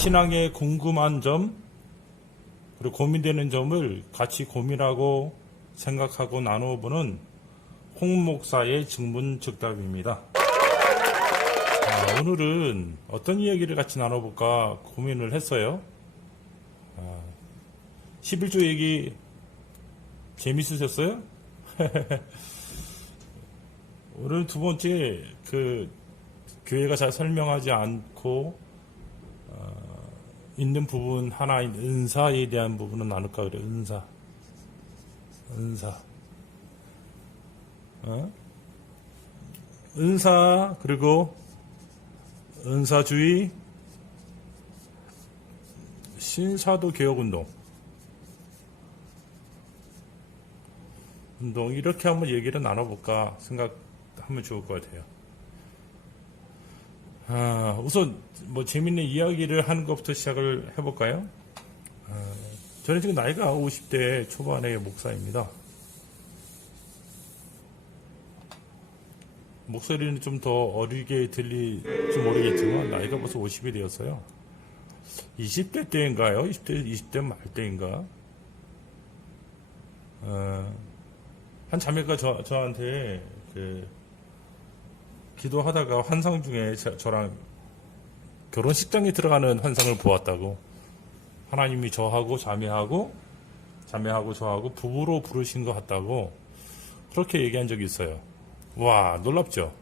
신앙에 궁금한 점, 그리고 고민되는 점을 같이 고민하고 생각하고 나누어보는 홍 목사의 증문즉답입니다. 오늘은 어떤 이야기를 같이 나눠볼까 고민을 했어요. 11조 얘기 재밌으셨어요? 오늘 두 번째, 교회가 잘 설명하지 않고 있는 부분 하나인 은사에 대한 부분은 나눌까 그래. 은사. 은사, 그리고 은사주의, 신사도 개혁운동. 이렇게 한번 얘기를 나눠볼까 생각하면 좋을 것 같아요. 우선 재밌는 이야기를 하는 것부터 시작을 해볼까요? 저는 지금 나이가 50대 초반의 목사입니다. 목소리는 좀 더 어리게 들릴지 모르겠지만 나이가 벌써 50이 되었어요. 20대 때인가요? 20대 말 때인가? 한 자매가 저한테 기도하다가 환상 중에 저랑 결혼식장에 들어가는 환상을 보았다고. 하나님이 저하고 자매하고 저하고 부부로 부르신 것 같다고 그렇게 얘기한 적이 있어요. 와, 놀랍죠?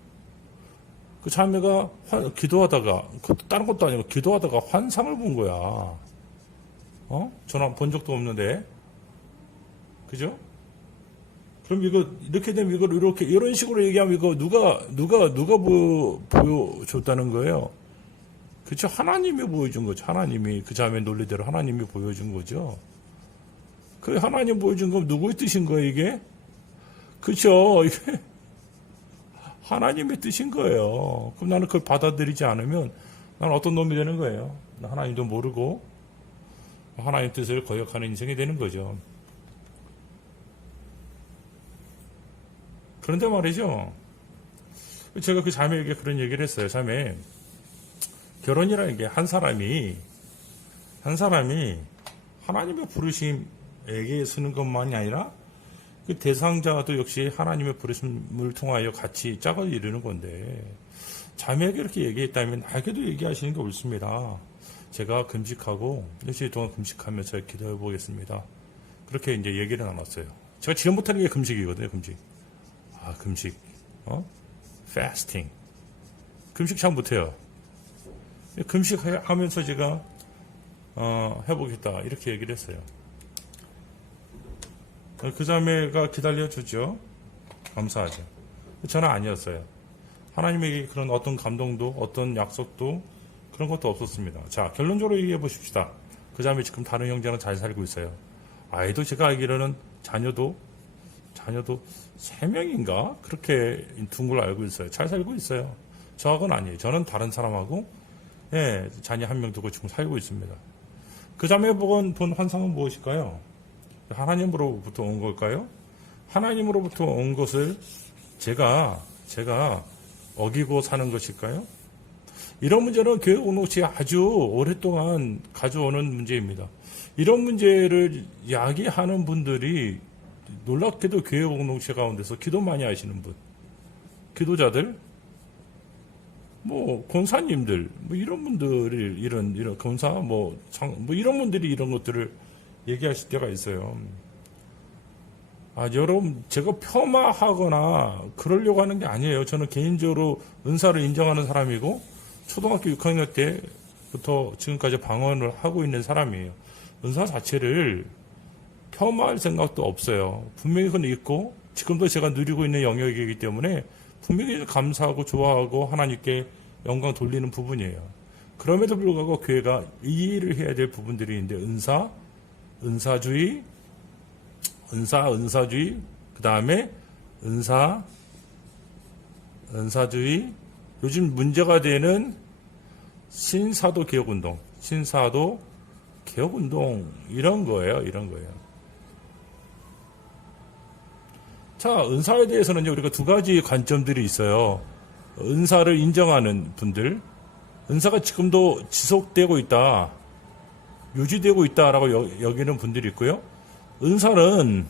그 자매가 기도하다가, 다른 것도 아니고 기도하다가 환상을 본 거야. 저는 본 적도 없는데. 그죠? 그럼 이렇게 되면 이런 식으로 얘기하면 누가 보여줬다는 거예요? 그쵸? 하나님이 보여준 거죠. 하나님이, 그 자매 논리대로 하나님이 보여준 거죠. 그 하나님 보여준 건 누구의 뜻인 거예요, 이게? 그쵸? 이게 하나님의 뜻인 거예요. 그럼 나는 그걸 받아들이지 않으면 나는 어떤 놈이 되는 거예요? 하나님도 모르고 하나님 뜻을 거역하는 인생이 되는 거죠. 그런데 말이죠. 제가 그 자매에게 그런 얘기를 했어요. 자매, 결혼이라는 게 한 사람이 하나님의 부르심에게 쓰는 것만이 아니라 그 대상자도 역시 하나님의 부르심을 통하여 같이 짝을 이루는 건데, 자매에게 이렇게 얘기했다면 나에게도 얘기하시는 게 옳습니다. 제가 금식하고 일주일 동안 금식하면서 기도해 보겠습니다. 그렇게 이제 얘기를 나눴어요. 제가 지금 못하는 게 금식이거든요. 금식. fasting. 금식 잘 못해요. 금식하면서 제가 해보겠다 이렇게 얘기를 했어요. 그 자매가 기다려주죠. 감사하죠. 저는 아니었어요. 하나님에게 그런 어떤 감동도 어떤 약속도 그런 것도 없었습니다. 자, 결론적으로 얘기해 보십시다. 그 자매 지금 다른 형제랑 잘 살고 있어요. 아이도 제가 알기로는 자녀도 3명인가? 그렇게 둔 걸로 알고 있어요. 잘 살고 있어요. 저하고는 아니에요. 저는 다른 사람하고 자녀 1명 두고 지금 살고 있습니다. 그 자매 본 환상은 무엇일까요? 하나님으로부터 온 걸까요? 하나님으로부터 온 것을 제가 어기고 사는 것일까요? 이런 문제는 교회 공동체에 아주 오랫동안 가져오는 문제입니다. 이런 문제를 야기하는 분들이 놀랍게도 교회 공동체 가운데서 기도 많이 하시는 분, 기도자들, 권사님들, 이런 분들이 이런 권사, 이런 분들이 이런 것들을 얘기하실 때가 있어요. 여러분, 제가 폄하하거나 그러려고 하는 게 아니에요. 저는 개인적으로 은사를 인정하는 사람이고, 초등학교 6학년 때부터 지금까지 방언을 하고 있는 사람이에요. 은사 자체를 폄하할 생각도 없어요. 분명히 그건 있고, 지금도 제가 누리고 있는 영역이기 때문에 분명히 감사하고 좋아하고 하나님께 영광 돌리는 부분이에요. 그럼에도 불구하고 교회가 이해를 해야 될 부분들이 있는데, 은사주의, 그 다음에 은사주의, 요즘 문제가 되는 신사도 개혁운동, 이런 거예요. 자, 은사에 대해서는 우리가 두 가지 관점들이 있어요. 은사를 인정하는 분들, 은사가 지금도 지속되고 있다, 유지되고 있다라고 여기는 분들이 있고요. 은사는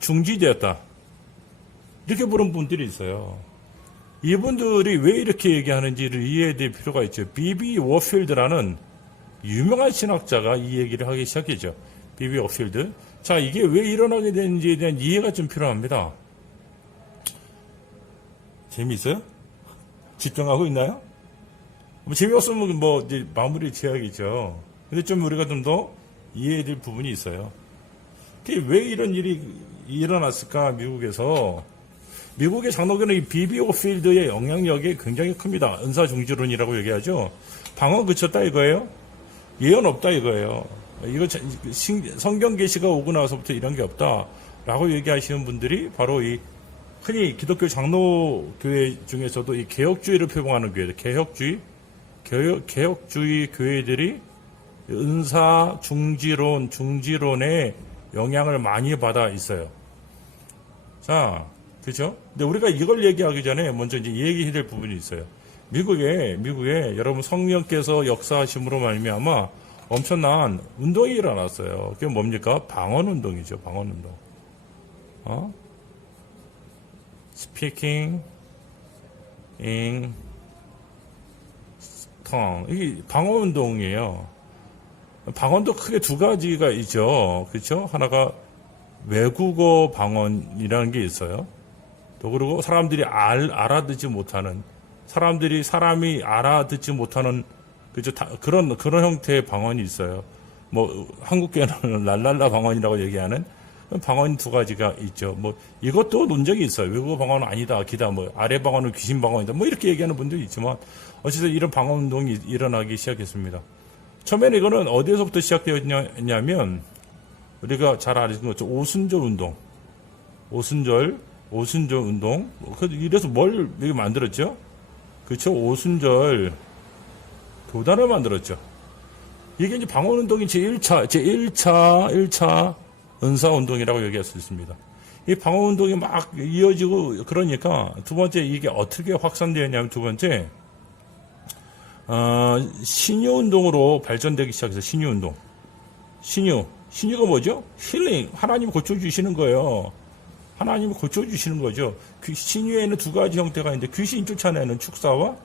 중지되었다, 이렇게 보는 분들이 있어요. 이분들이 왜 이렇게 얘기하는지를 이해해야 필요가 있죠. 비비 워필드라는 유명한 신학자가 이 얘기를 하기 시작했죠. 비비 워필드. 자, 이게 왜 일어나게 되는지에 대한 이해가 좀 필요합니다. 재미있어요? 집중하고 있나요? 뭐 재미없으면 뭐 이제 마무리 제약이죠. 근데 좀 우리가 좀 더 이해해야 될 부분이 있어요. 왜 이런 일이 일어났을까, 미국에서. 미국의 장로교는 이 비비 워필드의 영향력이 굉장히 큽니다. 은사중지론이라고 얘기하죠. 방언 그쳤다 이거예요. 예언 없다 이거예요. 이거 성경 계시가 오고 나서부터 이런 게 없다라고 얘기하시는 분들이 바로 이 흔히 기독교 장로교회 중에서도 이 개혁주의를 표방하는 교회들, 개혁주의 교회들이 은사 중지론의 영향을 많이 받아 있어요. 자, 그죠? 근데 우리가 이걸 얘기하기 전에 먼저 이제 얘기해야 될 부분이 있어요. 미국에 여러분 성령께서 역사하심으로 말미암아 엄청난 운동이 일어났어요. 그게 뭡니까? 방언 운동이죠. 방언 운동. Speaking in tongue. 이게 방언 운동이에요. 방언도 크게 두 가지가 있죠. 그렇죠? 하나가 외국어 방언이라는 게 있어요. 또 그리고 사람들이 알아듣지 못하는, 사람이 알아듣지 못하는, 그죠? 그런 형태의 방언이 있어요. 뭐 한국계는 랄랄라 방언이라고 얘기하는 방언 두 가지가 있죠. 뭐 이것도 논쟁이 있어요. 외국어 방언은 아니다, 기다, 뭐 아래 방언은 귀신 방언이다, 뭐 이렇게 얘기하는 분들이 있지만 어쨌든 이런 방언 운동이 일어나기 시작했습니다. 처음에는 이거는 어디에서부터 시작되었냐면 우리가 잘 아는 것처럼 오순절 운동. 이래서 뭘 여기 만들었죠? 그렇죠? 오순절 교단을 만들었죠. 이게 이제 방언 운동이 제1차 은사 운동이라고 얘기할 수 있습니다. 이 방언 운동이 막 이어지고 그러니까 두 번째 이게 어떻게 확산되었냐면 두 번째 신유 운동으로 발전되기 시작해서 신유 운동. 신유가 뭐죠? 힐링. 하나님이 고쳐주시는 거예요. 하나님이 고쳐주시는 거죠. 신유에는 두 가지 형태가 있는데 귀신 쫓아내는 축사와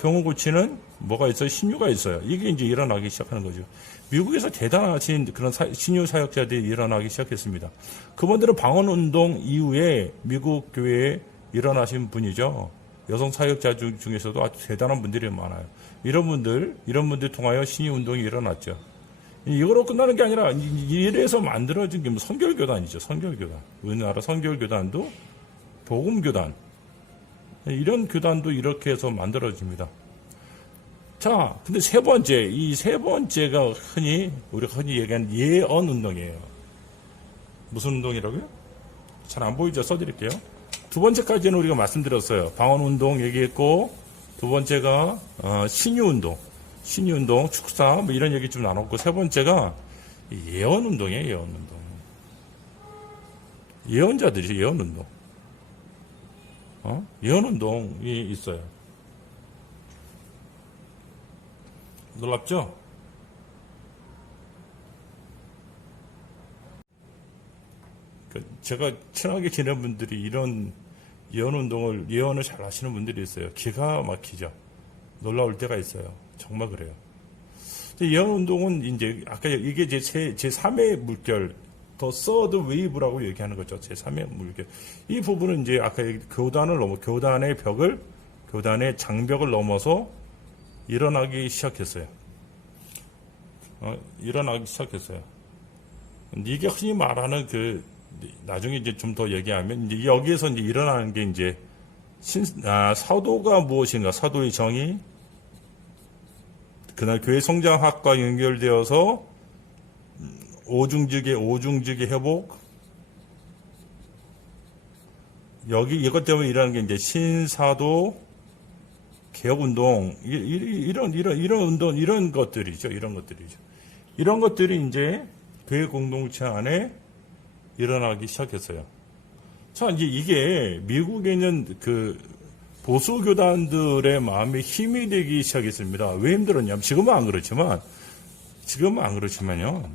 병을 고치는 뭐가 있어요? 신유가 있어요. 이게 이제 일어나기 시작하는 거죠. 미국에서 대단하신 그런 신유 사역자들이 일어나기 시작했습니다. 그분들은 방언 운동 이후에 미국 교회에 일어나신 분이죠. 여성 사역자 중에서도 아주 대단한 분들이 많아요. 이런 분들 통하여 신유 운동이 일어났죠. 이거로 끝나는 게 아니라 이래서 만들어진 게 선결교단이죠. 선결교단. 우리나라 선결교단도 복음교단. 이런 교단도 이렇게 해서 만들어집니다. 자, 근데 이 세 번째가 우리가 흔히 얘기하는 예언 운동이에요. 무슨 운동이라고요? 잘 안 보이죠? 써드릴게요. 두 번째까지는 우리가 말씀드렸어요. 방언 운동 얘기했고, 두 번째가 신유 운동, 축사 뭐 이런 얘기 좀 나눴고, 세 번째가 예언 운동이에요. 예언 운동. 예언자들이죠. 예언 운동. 예언 운동이 있어요. 놀랍죠? 제가 친하게 지낸 분들이 이런 예언을 잘 하시는 분들이 있어요. 기가 막히죠. 놀라울 때가 있어요. 정말 그래요. 예언 운동은 이제 아까 이게 제3의 물결, 더 서드 웨이브라고 얘기하는 거죠. 제3의 물결. 이 부분은 이제 아까 교단의 장벽을 넘어서 일어나기 시작했어요. 이게 흔히 말하는 나중에 이제 좀 더 얘기하면, 이제 여기에서 이제 일어나는 게 이제, 사도가 무엇인가, 사도의 정의, 그날 교회 성장학과 연결되어서, 오중직의 회복, 이것 때문에 일어나는 게 이제 신사도, 개혁운동, 이런 운동, 이런 것들이죠. 이런 것들이 이제 교회 공동체 안에 일어나기 시작했어요. 자, 이제 이게 미국에 있는 보수 교단들의 마음에 힘이 되기 시작했습니다. 왜 힘들었냐면 지금은 안 그렇지만요.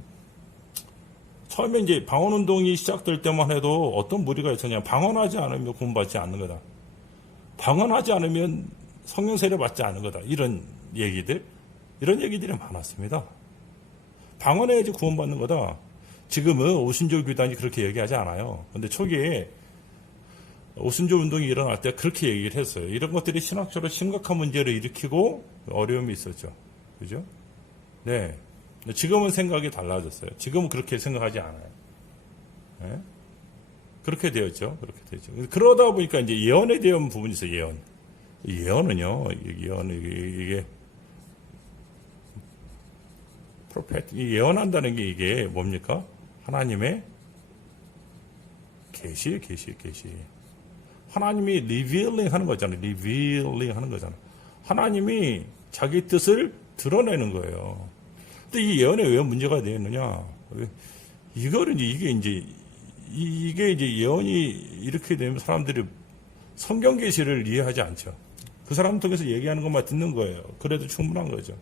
처음에 이제 방언운동이 시작될 때만 해도 어떤 무리가 있었냐. 방언하지 않으면 구원받지 않는 거다. 방언하지 않으면 성령 세례 받지 않는 거다. 이런 얘기들이 많았습니다. 방언해야지 구원받는 거다. 지금은 오순절 교단이 그렇게 얘기하지 않아요. 근데 초기에 오순절 운동이 일어날 때 그렇게 얘기를 했어요. 이런 것들이 신학적으로 심각한 문제를 일으키고 어려움이 있었죠. 그죠? 네. 지금은 생각이 달라졌어요. 지금은 그렇게 생각하지 않아요. 네? 그렇게 되었죠. 그러다 보니까 이제 예언에 대한 부분이 있어요. 예언은요, 이게 프로페트, 예언한다는 게 이게 뭡니까? 하나님의 계시. 하나님이 리빌링 하는 거잖아요. 하나님이 자기 뜻을 드러내는 거예요. 근데 이 예언에 왜 문제가 되었느냐? 이게 이제 예언이 이렇게 되면 사람들이 성경 계시를 이해하지 않죠. 그 사람 통해서 얘기하는 것만 듣는 거예요. 그래도 충분한 거죠.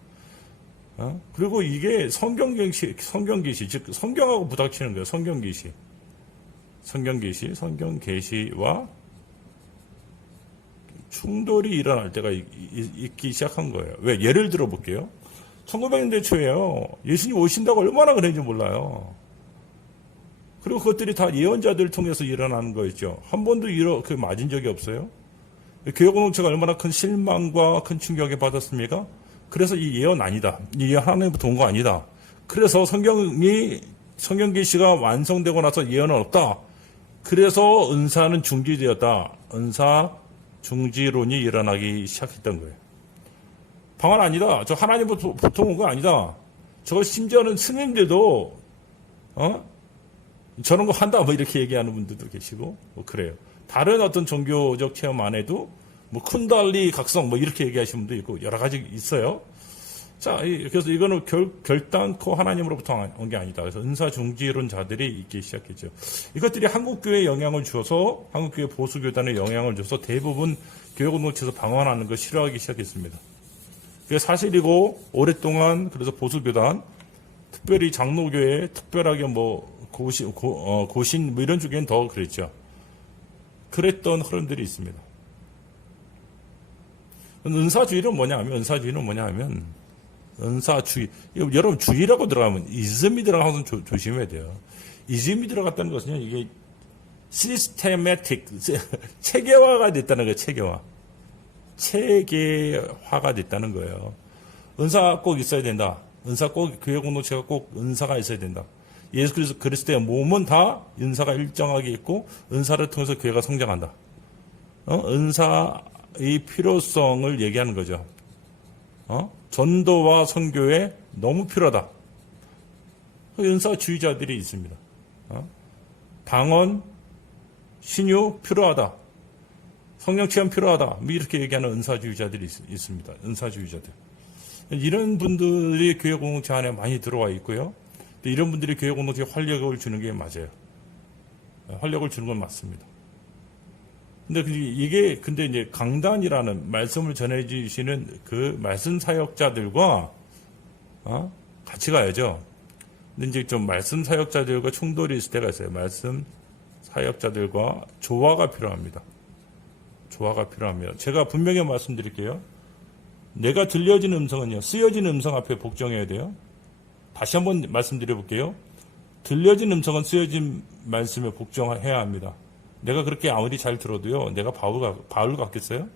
그리고 이게 성경 계시, 즉 성경하고 부닥치는 거예요. 성경 계시와 충돌이 일어날 때가 있기 시작한 거예요. 왜? 예를 들어 볼게요. 1900년대 초에요. 예수님 오신다고 얼마나 그랬는지 몰라요. 그리고 그것들이 다 예언자들을 통해서 일어나는 거였죠. 한 번도 이렇게 맞은 적이 없어요. 교회 공동체가 얼마나 큰 실망과 큰 충격을 받았습니까? 그래서 이 예언 아니다. 이 예언 하나님부터 온 거 아니다. 그래서 성경 계시가 완성되고 나서 예언은 없다. 그래서 은사는 중지되었다. 은사 중지론이 일어나기 시작했던 거예요. 방언 아니다. 저 하나님부터 보통 온 거 아니다. 저거 심지어는 스님들도 저런 거 한다 뭐 이렇게 얘기하는 분들도 계시고 뭐 그래요. 다른 어떤 종교적 체험 안 해도 뭐 쿤달리 각성 뭐 이렇게 얘기하시는 분도 있고 여러 가지 있어요. 자, 그래서 이거는 결단코 하나님으로부터 온 게 아니다. 그래서 은사 중지론자들이 있기 시작했죠. 이것들이 한국교회에 영향을 주어서 한국교회 보수교단에 영향을 줘서 대부분 교회 공동체에서 방언하는 걸 싫어하기 시작했습니다. 그게 사실이고 오랫동안 그래서 보수교단 특별히 장로교회 특별하게 뭐 고신 뭐 이런 쪽에는 더 그랬죠. 그랬던 흐름들이 있습니다. 은사주의는 뭐냐면 은사주의. 여러분 주의라고 들어가면 이즘이 들어가면 조심해야 돼요. 이즘이 들어갔다는 것은요. 이게 시스테매틱 체계화가 됐다는 거예요. 체계화가 됐다는 거예요. 은사 꼭 있어야 된다. 은사 꼭 교회 공동체가 꼭 은사가 있어야 된다. 예수 그리스도의 몸은 다 은사가 일정하게 있고 은사를 통해서 교회가 성장한다. 은사의 필요성을 얘기하는 거죠. 전도와 선교에 너무 필요하다. 은사주의자들이 있습니다. 방언, 신유 필요하다. 성령 체험 필요하다. 뭐 이렇게 얘기하는 은사주의자들이 있습니다. 은사주의자들. 이런 분들이 교회 공동체 안에 많이 들어와 있고요. 이런 분들이 교회 공동체에 활력을 주는 게 맞아요. 활력을 주는 건 맞습니다. 근데 이제 강단이라는 말씀을 전해주시는 그 말씀 사역자들과 같이 가야죠. 근데 이제 좀 말씀 사역자들과 충돌이 있을 때가 있어요. 말씀 사역자들과 조화가 필요합니다. 제가 분명히 말씀드릴게요. 내가 들려진 음성은요, 쓰여진 음성 앞에 복종해야 돼요. 다시 한번 말씀드려볼게요. 들려진 음성은 쓰여진 말씀에 복종해야 합니다. 내가 그렇게 아무리 잘 들어도요, 내가 바울 같겠어요?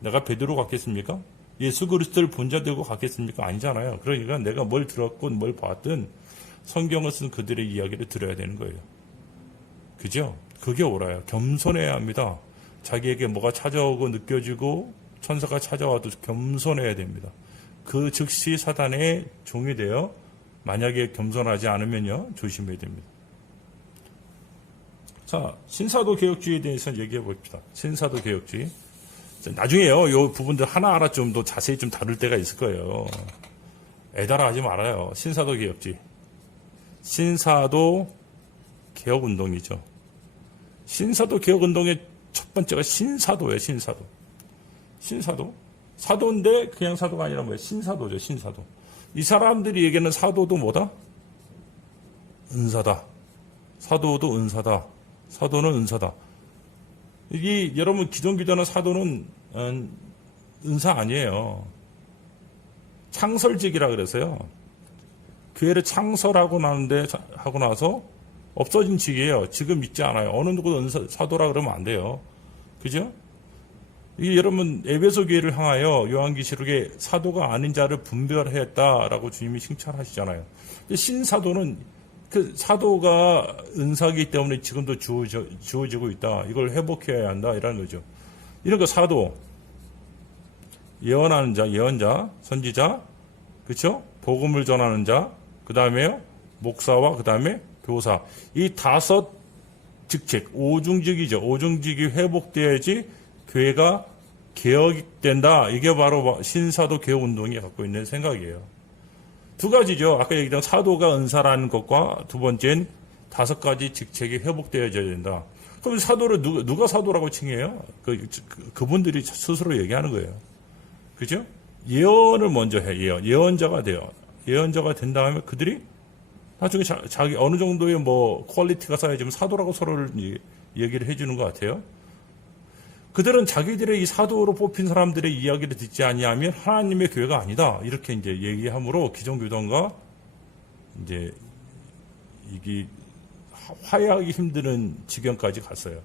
내가 베드로 같겠습니까? 예수 그리스도를 본자 되고 같겠습니까? 아니잖아요. 그러니까 내가 뭘 들었건 뭘 봤든 성경을 쓴 그들의 이야기를 들어야 되는 거예요. 그죠? 그게 옳아요. 겸손해야 합니다. 자기에게 뭐가 찾아오고 느껴지고 천사가 찾아와도 겸손해야 됩니다. 그 즉시 사단의 종이 되어 만약에 겸손하지 않으면요, 조심해야 됩니다. 자, 신사도 개혁주의에 대해서 얘기해 봅시다. 신사도 개혁주의. 나중에요, 요 부분들 하나하나 좀 더 자세히 좀 다룰 때가 있을 거예요. 애달아 하지 말아요. 신사도 개혁주의. 신사도 개혁운동이죠. 신사도 개혁운동의 첫 번째가 신사도예요, 신사도. 신사도. 사도인데 그냥 사도가 아니라 뭐예요? 신사도죠, 신사도. 이 사람들이 얘기하는 사도도 뭐다? 은사다. 사도도 은사다. 사도는 은사다. 이게 여러분 기존 교단의 사도는 은사 아니에요. 창설직이라 그래서요. 교회를 창설하고 나는데 하고 나서 없어진 직이에요. 지금 있지 않아요. 어느 누구도 은사, 사도라 그러면 안 돼요. 그죠? 이 여러분 에베소 교회를 향하여 요한계시록에 사도가 아닌 자를 분별했다라고 주님이 칭찬하시잖아요. 신사도는 그 사도가 은사이기 때문에 지금도 주어지고 있다. 이걸 회복해야 한다. 이라는 거죠. 이런 거 사도, 예언하는 자, 예언자, 선지자, 그렇죠? 복음을 전하는 자, 그 다음에요 목사와 그 다음에 교사. 이 5 직책, 오중직이죠. 오중직이 회복돼야지 교회가 개혁된다. 이게 바로 신사도 개혁 운동이 갖고 있는 생각이에요. 2가지죠. 아까 얘기했던 사도가 은사라는 것과 두 번째는 5가지 직책이 회복되어져야 된다. 그럼 사도를 누가 사도라고 칭해요? 그분들이 스스로 얘기하는 거예요. 그죠? 예언을 먼저 해. 예언자가 돼요. 예언자가 된 다음에 그들이 나중에 자기 어느 정도의 퀄리티가 쌓여지면 사도라고 서로를 얘기를 해주는 것 같아요. 그들은 자기들의 이 사도로 뽑힌 사람들의 이야기를 듣지 아니하면 하나님의 교회가 아니다. 이렇게 이제 얘기함으로 기존 교단과 이제 이게 화해하기 힘든 지경까지 갔어요.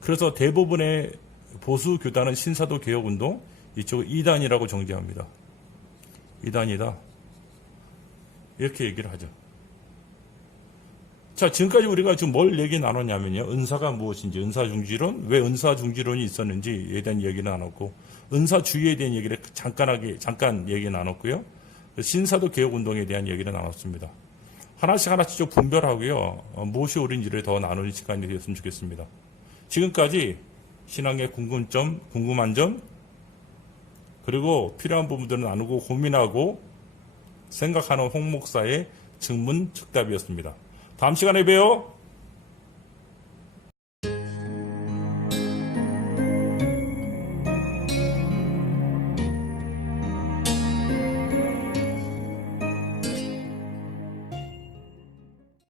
그래서 대부분의 보수 교단은 신사도 개혁 운동 이쪽 이단이라고 정죄합니다. 이단이다. 이렇게 얘기를 하죠. 자, 지금까지 우리가 지금 뭘 얘기 나눴냐면요. 은사가 무엇인지, 은사중지론, 왜 은사중지론이 있었는지에 대한 얘기는 나눴고, 은사주의에 대한 얘기를 잠깐 얘기 나눴고요. 신사도 개혁운동에 대한 얘기를 나눴습니다. 하나씩 좀 분별하고요. 무엇이 옳은지를 더 나누는 시간이 되었으면 좋겠습니다. 지금까지 신앙의 궁금한 점, 그리고 필요한 부분들을 나누고 고민하고 생각하는 홍 목사의 증문 즉답이었습니다. 다음 시간에 봬요.